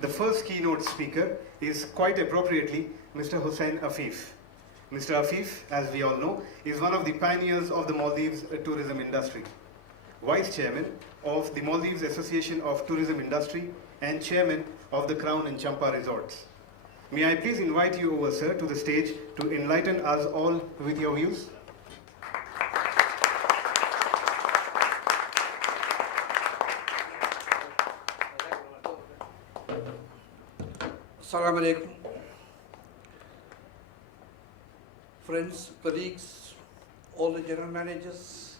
The first keynote speaker is quite appropriately Mr. Hussain Afeef. Mr. Afeef, as we all know, is one of the pioneers of the Maldives tourism industry, Vice Chairman of the Maldives Association of Tourism Industry and Chairman of the Crown and Champa Resorts. May I please invite you over, sir, to the stage to enlighten us all with your views? Assalamu alaikum. Friends, colleagues, all the general managers,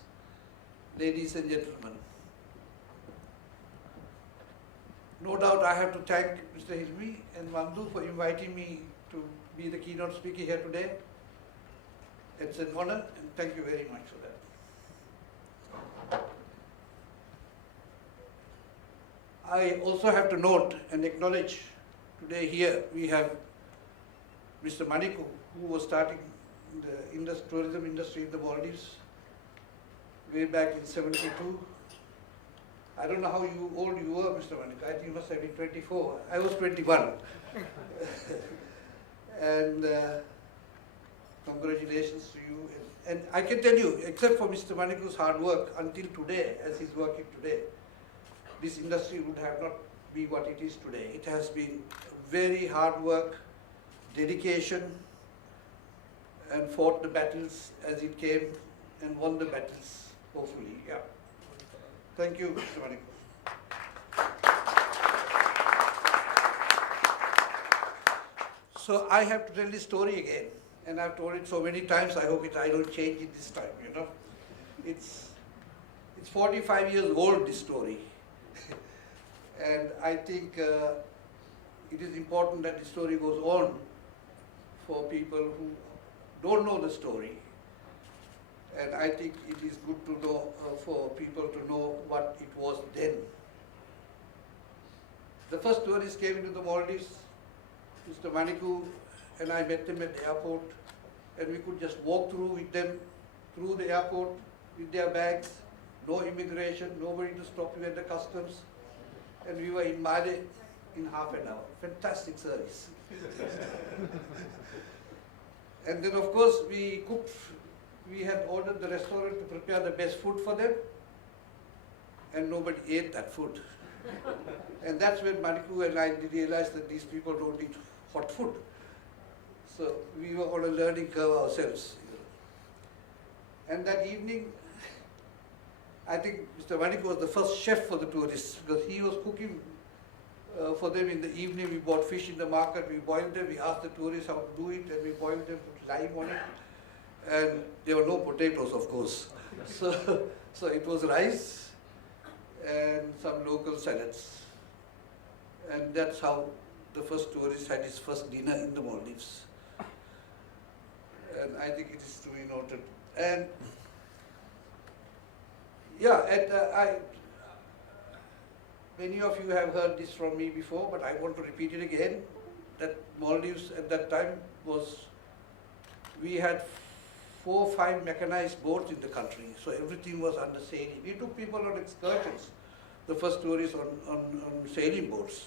ladies and gentlemen. No doubt I have to thank Mr. Hilmi and Mandu for inviting me to be the keynote speaker here today. It's an honor and thank you very much for that. I also have to note and acknowledge today here we have Mr. Maniku, who was starting the tourism industry in the Maldives way back in '72. I don't know how old you were, Mr. Maniku. I think you must have been 24. I was 21. And congratulations to you. And I can tell you, except for Mr. Maniku's hard work until today, as he's working today, this industry would have not been what it is today. It has been very hard work, dedication, and fought the battles as it came and won the battles, hopefully. Yeah. Thank you, Mr. Maniku. So I have to tell this story again, and I've told it so many times. I hope I don't change it this time. You know, it's 45 years old, this story, and I think it is important that the story goes on for people who don't know the story. And I think it is good to know, for people to know what it was then. The first tourists came into the Maldives. Mr. Maniku and I met them at the airport, and we could just walk through with them through the airport with their bags, no immigration, nobody to stop you at the customs, and we were in Male in half an hour. Fantastic service. And then of course we had ordered the restaurant to prepare the best food for them, and nobody ate that food. And that's when Maniku and I realized that these people don't eat hot food. So we were on a learning curve ourselves. And that evening, I think Mr. Maniku was the first chef for the tourists, because he was cooking for them in the evening. We bought fish in the market, we boiled them, we asked the tourists how to do it, and we boiled them, put lime on it. And there were no potatoes, of course. So it was rice and some local salads. And that's how the first tourist had his first dinner in the Maldives. And I think it is to be noted. And yeah, many of you have heard this from me before, but I want to repeat it again, that Maldives at that time we had 4 or 5 mechanized boats in the country, so everything was under sailing. We took people on excursions, the first tourists on sailing boats.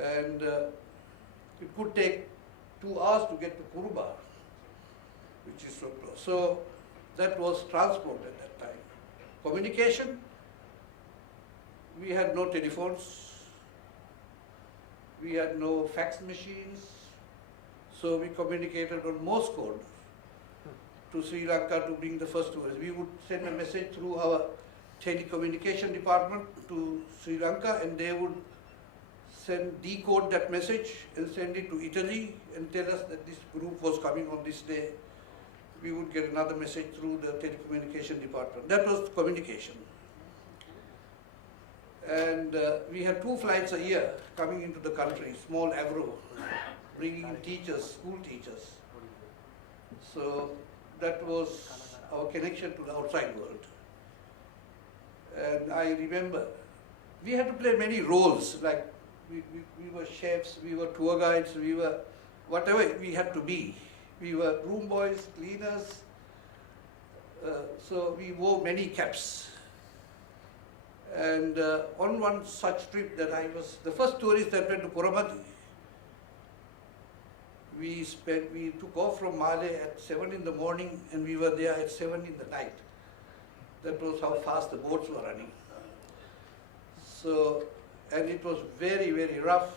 And it could take 2 hours to get to Kuruba, which is so close. So that was transport at that time. Communication, we had no telephones, we had no fax machines, so we communicated on Morse code to Sri Lanka to bring the first tourists. We would send a message through our telecommunication department to Sri Lanka, and they would decode that message and send it to Italy and tell us that this group was coming on this day. We would get another message through the telecommunication department. That was communication. And we had 2 flights a year coming into the country, small Avro, bringing in teachers, school teachers. So that was our connection to the outside world. And I remember we had to play many roles, like we were chefs, we were tour guides, we were whatever we had to be. We were room boys, cleaners, so we wore many caps. And on one such trip that I was the first tourist that went to Koramati, we took off from Male at 7 in the morning and we were there at 7 in the night. That was how fast the boats were running. So, and it was very, very rough,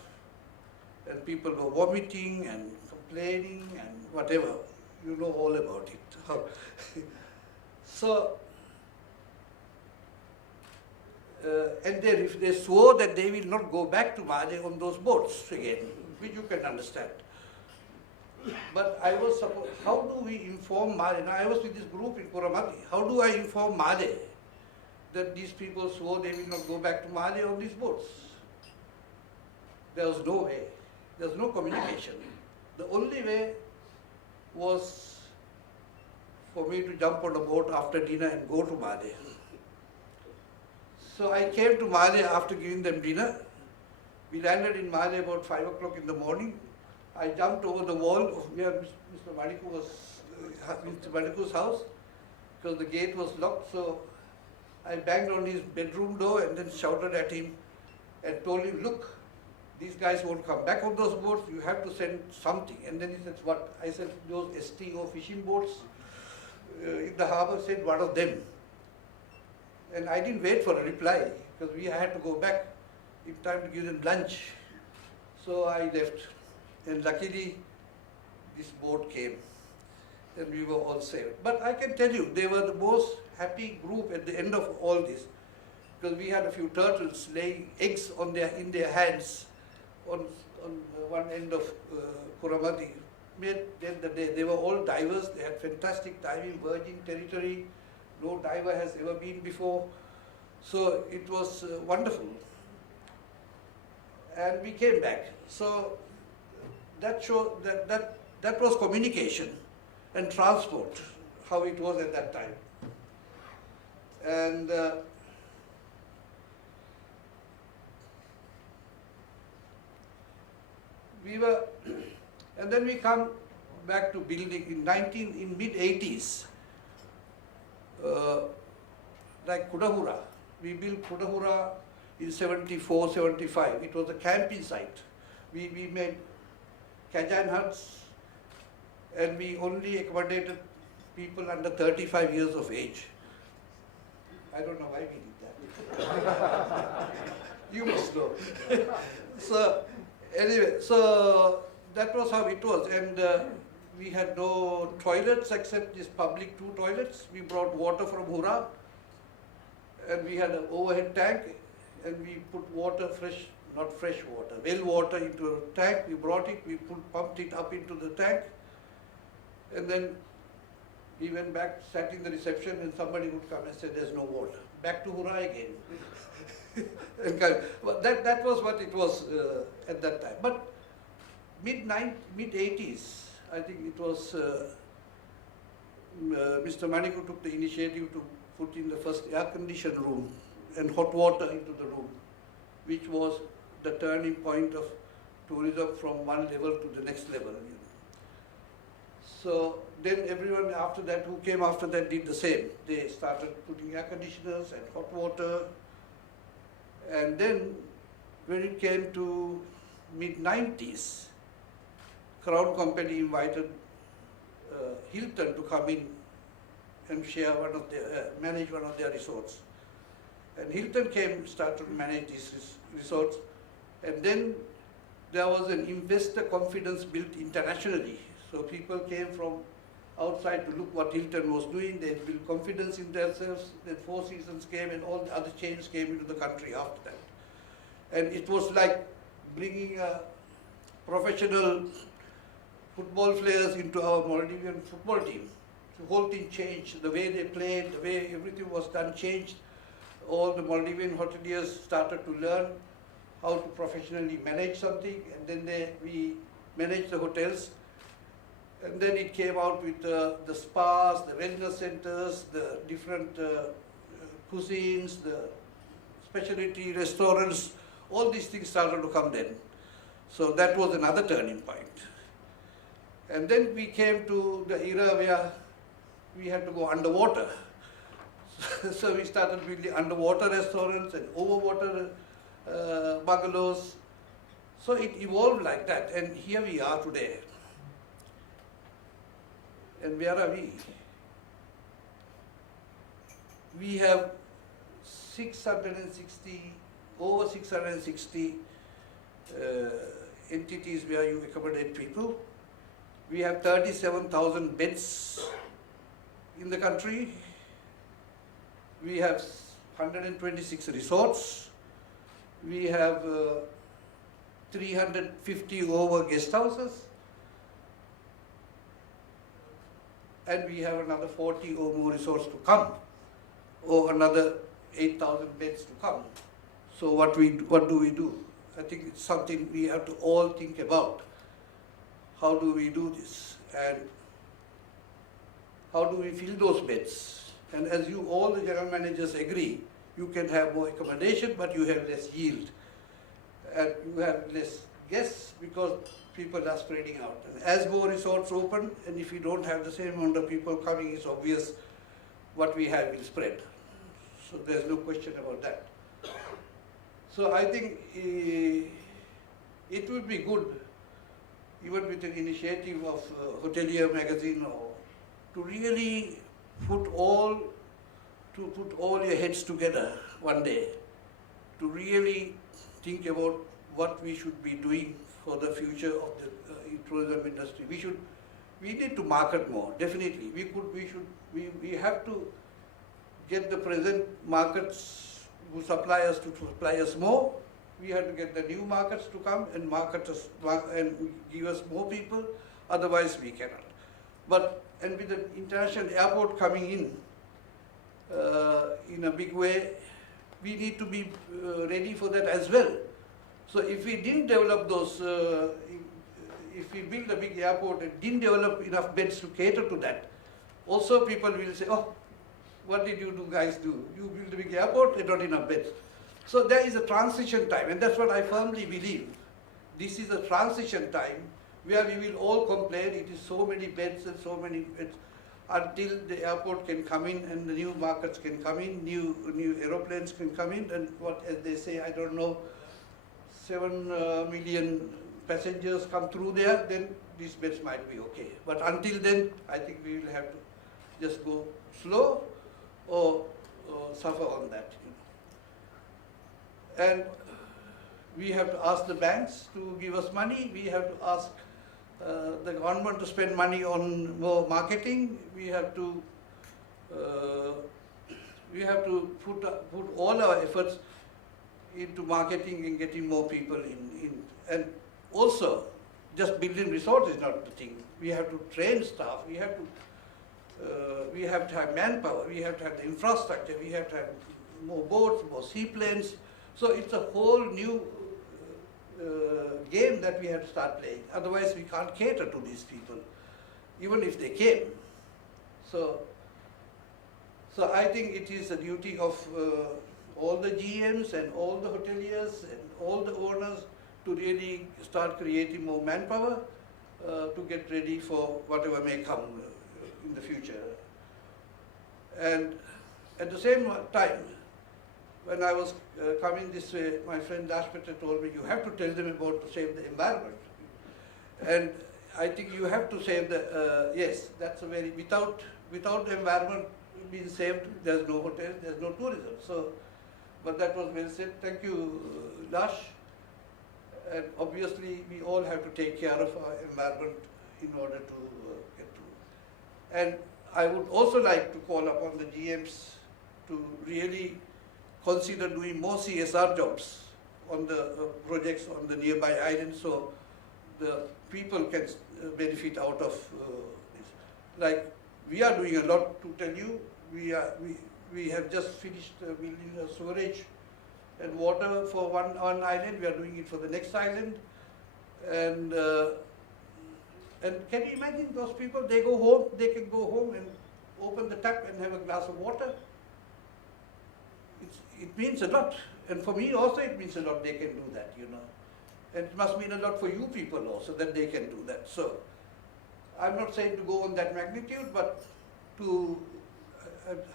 and people were vomiting and complaining and whatever. You know all about it. So, and they swore that they will not go back to Male on those boats again, which you can understand. But I was supposed, how do we inform Male? Now I was with this group in Koramati. How do I inform Male that these people swore they will not go back to Male on these boats? There was no way. There was no communication. The only way was for me to jump on a boat after dinner and go to Male. So I came to Male after giving them dinner. We landed in Male about 5 o'clock in the morning. I jumped over the wall of where Mr. Maniku was, Mr. Maniku's house, because the gate was locked. So I banged on his bedroom door and then shouted at him and told him, look, these guys won't come back on those boats, you have to send something. And then he said, what? I said, those STO fishing boats in the harbour, said one of them. And I didn't wait for a reply, because we had to go back in time to give them lunch. So I left. And luckily, this boat came, and we were all saved. But I can tell you, they were the most happy group at the end of all this, because we had a few turtles laying eggs in their hands on one end of Koramati. They were all divers. They had fantastic diving, virgin territory. No diver has ever been before. So it was wonderful. And we came back. So that showed that was communication and transport, how it was at that time. And and then we come back to building in mid-80s, like Kudahura. We built Kudahura in 74, 75. It was a camping site. We made Kajan huts, and we only accommodated people under 35 years of age. I don't know why we did that. You must know. So anyway, so that was how it was. And we had no toilets except this public 2 toilets. We brought water from Hura, and we had an overhead tank, and we put water, not fresh water, well water into a tank. We brought it, we pumped it up into the tank, and then we went back, sat in the reception, and somebody would come and say, there's no water. Back to Hura again. And that was what it was at that time. But mid-80s, I think it was Mr. Maniku took the initiative to put in the first air-conditioned room and hot water into the room, which was the turning point of tourism from one level to the next level. You know. So then everyone after that, who came after that, did the same. They started putting air conditioners and hot water. And then when it came to mid-90s, Crown Company invited Hilton to come in and share manage one of their resorts. And Hilton started to manage these resorts. And then there was an investor confidence built internationally. So people came from outside to look what Hilton was doing. They built confidence in themselves. Then Four Seasons came, and all the other chains came into the country after that. And it was like bringing a professional football players into our Maldivian football team. The whole thing changed. The way they played, the way everything was done changed. All the Maldivian hoteliers started to learn how to professionally manage something, and then we managed the hotels. And then it came out with the spas, the wellness centers, the different cuisines, the specialty restaurants. All these things started to come then. So that was another turning point. And then we came to the era where we had to go underwater. So we started building underwater restaurants and overwater bungalows. So it evolved like that, and here we are today. And where are we? We have 660, over 660 entities where you accommodate people. We have 37,000 beds in the country. We have 126 resorts. We have 350 over guest houses. And we have another 40 or more resorts to come, or another 8,000 beds to come. So what do we do? I think it's something we have to all think about. How do we do this? And how do we fill those beds? And as you all the general managers agree, you can have more accommodation, but you have less yield. And you have less guests because people are spreading out. And as more resorts open, and if you don't have the same amount of people coming, it's obvious what we have will spread. So there's no question about that. So I think it would be good, even with an initiative of Hotelier magazine, to really put all your heads together one day, to really think about what we should be doing for the future of the tourism industry. We need to market more, definitely. We have to get the present markets who supply us to supply us more. We have to get the new markets to come and market us and give us more people, otherwise we cannot. And with the international airport coming in a big way, we need to be ready for that as well. So if we didn't develop those, if we build a big airport and didn't develop enough beds to cater to that, also people will say, oh, what did you guys do? You build a big airport, there are not enough beds. So there is a transition time, and that's what I firmly believe. This is a transition time where we will all complain, it is so many beds and so many beds, until the airport can come in and the new markets can come in, new aeroplanes can come in, and what, as they say, I don't know, 7 million passengers come through there, then these beds might be okay. But until then, I think we will have to just go slow or suffer on that. And we have to ask the banks to give us money. We have to ask the government to spend money on more marketing. We have to put all our efforts into marketing and getting more people in. And also, just building resorts is not the thing. We have to train staff. We have to have manpower. We have to have the infrastructure. We have to have more boats, more seaplanes. So it's a whole new game that we have to start playing. Otherwise, we can't cater to these people, even if they came. So I think it is a duty of all the GMs and all the hoteliers and all the owners to really start creating more manpower to get ready for whatever may come in the future. And at the same time, when I was coming this way, my friend Dashpatra told me, you have to tell them about to save the environment. And I think you have to save the, yes, that's a very, without the environment being saved, there's no hotels, there's no tourism. So, but that was well said. Thank you, Lash. And obviously, we all have to take care of our environment in order to get to. And I would also like to call upon the GMs to really consider doing more CSR jobs on the projects on the nearby islands, so the people can benefit out of this. Like, we are doing a lot, to tell you. We have just finished building a sewerage and water for one island. We are doing it for the next island. And can you imagine those people? They go home, they can go home and open the tap and have a glass of water. It means a lot. And for me also it means a lot they can do that, you know. And it must mean a lot for you people also that they can do that. So I'm not saying to go on that magnitude, but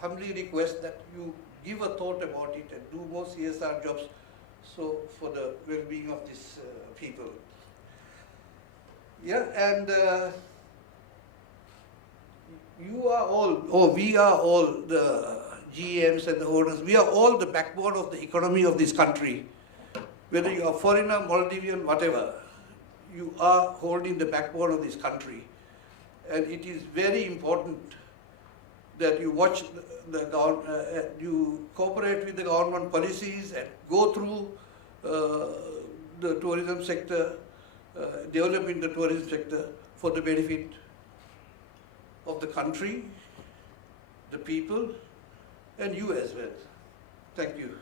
humbly request that you give a thought about it and do more CSR jobs so for the well-being of these people. Yeah, and you are all, or we are all the GMs and the owners, we are all the backbone of the economy of this country. Whether you are foreigner, Maldivian, whatever, you are holding the backbone of this country. And it is very important that you watch you cooperate with the government policies and go through the tourism sector, developing the tourism sector for the benefit of the country, the people, and you as well. Thank you.